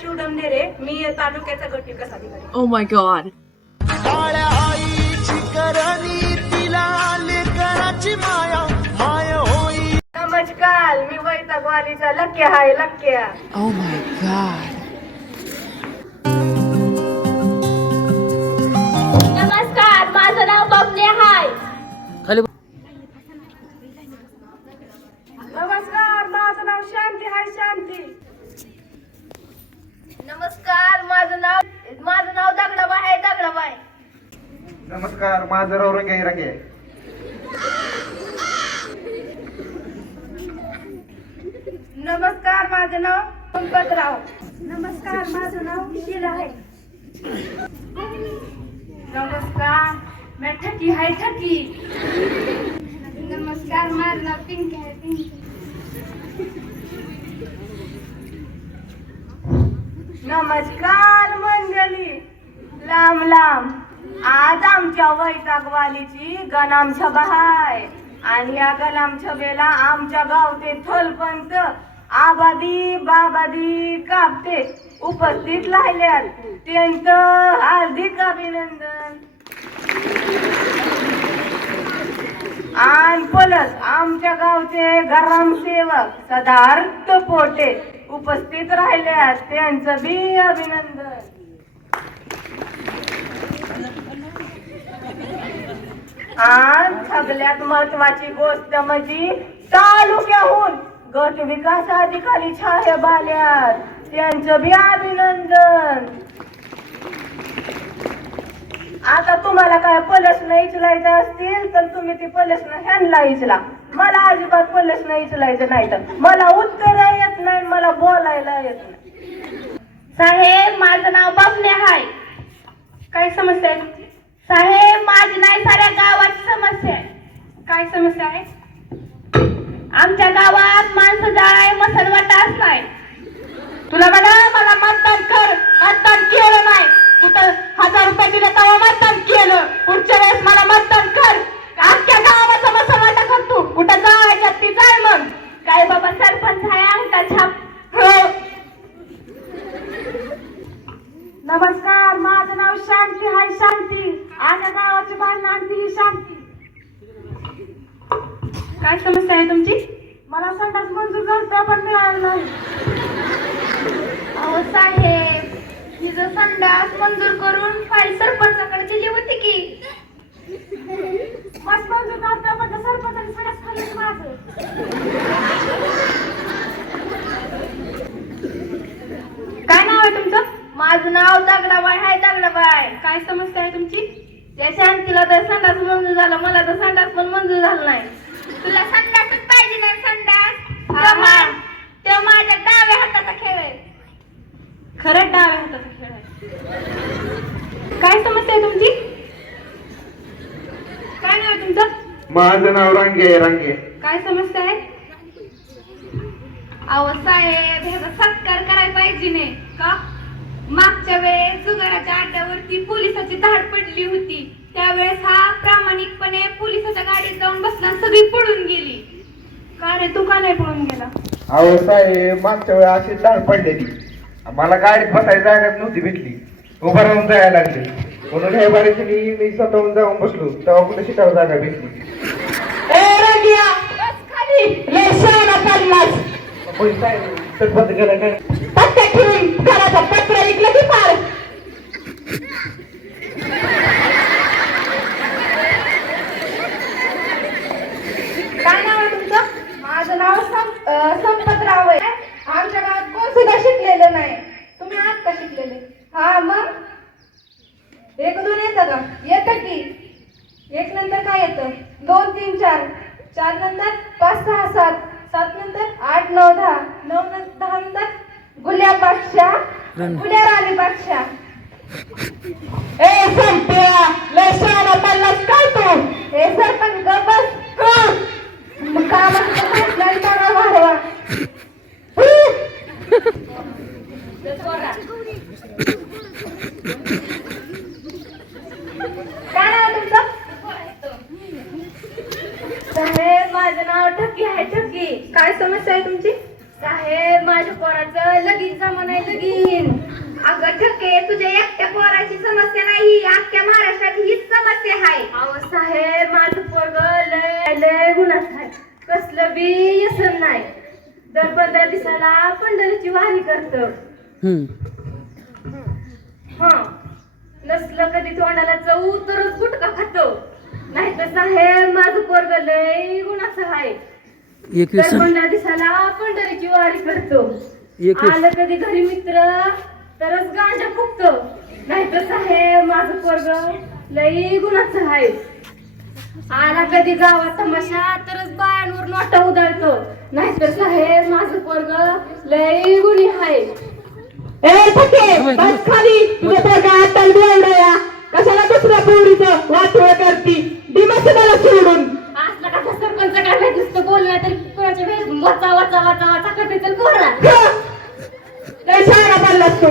सुडमनेरे मी तालुक्याचा गट विकास अधिकारी. Oh तिला लेकराची माया माय होई. नमस्कार मी वैतागवालीचा लक्या हाय लक्या Oh my god. नमस्कार माझं नाव माझं नाव दगडाबाई आहे दगडाबाई. नमस्कार माझं राव रंगे रंगे. नमस्कार माझं नाव पंकतराव नमस्कार माझं नाव शीला आहे. नमस्कार मैं ठकी हाय ठकी नमस्कार माझं नाव पिंकी आहे पिंकी. नमस्कार मंडळी. लांब लांब. आज आमच्या वैतागवालीची गणाम सभा आहे. आणि या गणाम सभेला आमच्या गावचे थलपंत आबादी बाबादी कापते उपस्थित राहिल्या त्यांचं हार्दिक अभिनंदन. आणि पलस आमच्या गावचे ग्रामसेवक सदार्थ पोटे. उपस्थित राहिल्यात त्यांचं बी अभिनंदन. आज सगळ्यात महत्वाची गोष्ट म्हणजे तालुक्याहून गट विकास अधिकारी साहेब आल्यात त्यांचं बी अभिनंदन. आता तुम्हाला काय पलस नाही इचलायचं असतील तर तुम्ही ती पलस ह्यांना इचला. मला अजिबात पलस नाही इचलायचं नाही तर. मला उत्तर येत नाही मला बोलायला येत नाही. साहेब माझं नाव बबने हाय. काय समस्या आहे? तुमची साहेब माझी नाही साऱ्या गावाची समस्या आहे. काय समस्या आहे? आमच्या गावात माणसं जाळाय मसलवाटा असलाय. तुला म्हणा मला मतदान कर मतदान केलं नाही. कुठं हजार रुपये दिले तेव्हा मतदान केलं. पुढच्या वेळेस मला मतदान कर अख्ख्या गावाचा मसलवाटा कर तू कुठं जायच्या ती जाय मग काय बाबा सरपंच आहे अंगठा छाप हो नमस्कार माझं नाव शांती हाय शांती आल्या गावाची भांडण आणती ही शांती काय समस्या आहे तुमची? मला संडास मंजूर झालं पण मिळालं नाही. अहो साहेब तिचं संडास मंजूर करून फाईल सरपंचाकडे दिली होती की? मस्त मंजूर झालं पण त्या सरपंचाने संडास खाल्लं माझं. काय नाव आहे तुमचं? माझं नाव दगडाबाई आहे दगडाबाई. काय समस्या आहे तुमची? त्या शांतीला तर संडास मंजूर झाला मला तर संडास पण मंजूर झाला नाही. तुला संडासच पाहिजे नाही संडास. हा, तो. मा- तो माझ्या डाव्या हाताचा खेळ आहे. खरंच डाव्या हाताचा खेळ आहे. काय समस्या आहे तुमची? काय नाव आहे तुमचं? माझं नाव रंगे रंगे. काय समस्या आहे? अहो साहेब ह्याचा सत्कार करायला पाहिजे नाही का? मागच्या वेळेस जुगाराच्या अड्ड्यावरती पोलिसाची धाड पडली होती. त्यावेळेस हा प्रामाणिकपणे पोलिसाच्या गाडीत जाऊन बसला आणि सगळी पळून गेली. का रे तू का नाही पळून गेला? अहो साहेब मागच्या वेळी अशी धाड पडलेली. मला गाडीत बसायची जागाच नव्हती भेटली. उभं राहून जायला लागले. म्हणून हे बारीची मी स्वतःहून जाऊन बसलो. तेव्हा कुठे शिटावर जागा भेटली. बस खाली. पण साहेब सरपंच गेला काय पत्त्या ठेवून घराचं पत्र ऐकलं की फार काय नाव आहे तुमचं माझं नाव सं- अं, संपतराव आहे आमच्या गावात कोण सुद्धा शिकलेलं नाही. तुम्ही आहात का शिकलेले? हा मग? एक दोन येतं का? येतं की. एक नंतर काय येतं? दोन तीन चार. चार नंतर पाच सहा सात. सात नंतर आठ नऊ दहा. नऊ नंतर दहा नंतर गुल्या बादशा गुल्या राणी बादशा ए संप्या लय शहाणा पडलास काय तू? ए सरपंच गप बस. मग कामाचं म्हटलं काय नाव तुमचं? साहेब माझं नाव ठक्की आहे ठक्की काय समस्या आहे तुमची? साहेब माझ्या पोराचं लगीन जमा नाही लगीन. अगं ठके तुझ्या एकट्या पोराची समस्या नाही ही अख्ख्या महाराष्ट्रात हीच समस्या आहे. अहो साहेब माझं पोरग लय लय गुन्हाच आहे. कसलं बी दर पंधरा दिवसाला पंढरीची वारी करत. हा. नसलं कधी तोंडाला चव तरच गुटखा खातो. नाही तर साहेब माझं पोरग लय गुणाचं आहे व्यसन पंधरा दिवसाला पंढरीची वारी करतो. आलं कधी घरी मित्र तरच गांजा फुकतो. नाही तर साहेब माझं पोरग लई गुणाचं आहे आला कधी गावात तमाशा? तरच बायांवर नोटा उधळतो. नाहीतर साहेब माझं पोरग लई गुणी आहे ए थके बस खाली. तुझं पोरगा आता कशाला दुसऱ्या पोरीचं वाटोळ करती? मला सोडून. असला का सरपंच काय माहिती नुसतं बोलला तर कोणाच्या वेळेस वाचा वाचा वाचा वाचा करते तर पोरा हं. लय शाळा पडलास तू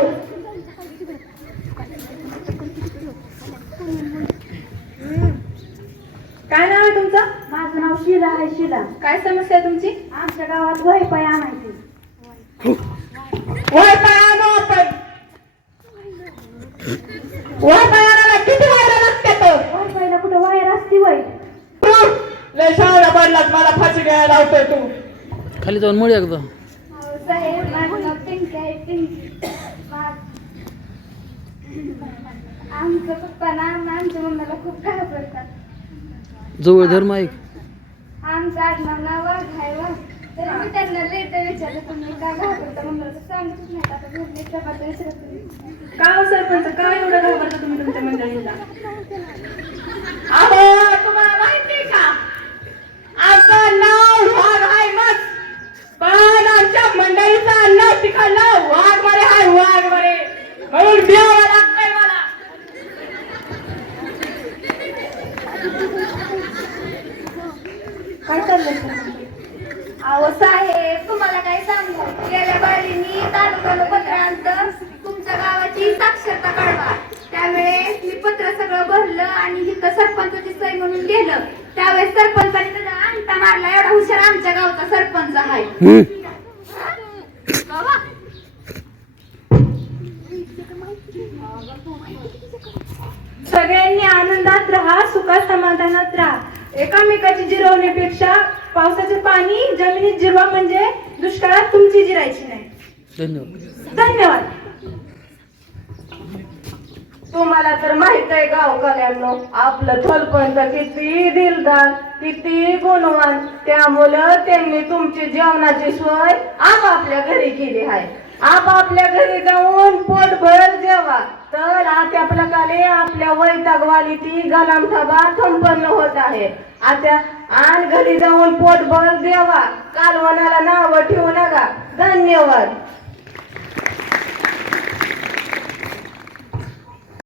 काय नाव आहे तुमचं माझं नाव शिला आहे शिला. काय समस्या आहे तुमची? आमच्या गावात वय पाय आणायची. वय पायानो आपण. वय पायाला किती वायरा लागते तर? वय पायला कुठं वायर असती वय. तू लय शाळा पडलास मला फाशी घ्यायला लावतोय तू. खाली जाऊन मुळे एकदा. साहेब माझं नाव पिंकी आहे पिंकी. आमचं पप्पा ना आमच्या मम्मीला खूप घाबरतात जवळ धर्म ऐक आमचा मनावर नाव तरी मी त्यांना लेट विचारलं तुम्ही का घाबरता? मम्मीला सांगतच नाही आता घरली प्रभात विचारत का हो सरपंच? का एवढं घाबरता तुम्ही तुमच्या मंडळीला? अहो तुम्हाला माहिती का? आमचं नाव वाघ आहे मस्त पण आमच्या मंडळीचा नाव तिकडलं वाघ मरे हाय वाघ मरे. म्हणून द्यावं लागतंय मला काय चाललंय अहो साहेब तुम्हाला काय सांगू गेल्या बारी पत्र तुमच्या गावाची साक्षरता काढवा. त्यावेळेस मी पत्र सगळं भरलं आणि इथं सरपंचाची सही म्हणून गेलं. त्यावेळेस सरपंचाने त्याचा अंगठा मारला. एवढा हुशार आमच्या गावचा सरपंच आहे. सगळ्यांनी आनंदात राहा सुखात समाधानात राहा. एकामेकाची जिरवण्यापेक्षा पावसाचं पाणी जमिनीत जिरवा म्हणजे दुष्काळात तुमची जिरायची नाही. धन्यवाद. धन्यवाद. तुम्हाला तर माहीत आहे गावकऱ्यांनो आपलं थोलपंत किती दिलदार किती गुणवान. त्यामुळं त्यांनी तुमची जेवणाची सोय आपापल्या घरी केली आहे. आपापल्या घरी जाऊन पोटभर जेवा. तर आता प्रकारे आपल्या वैतागवाली ती गलामसभा संपन्न होत आहे. आता आण घरी जाऊन पोटभर देवा कालवणाला नाव ठेवू नका. धन्यवाद.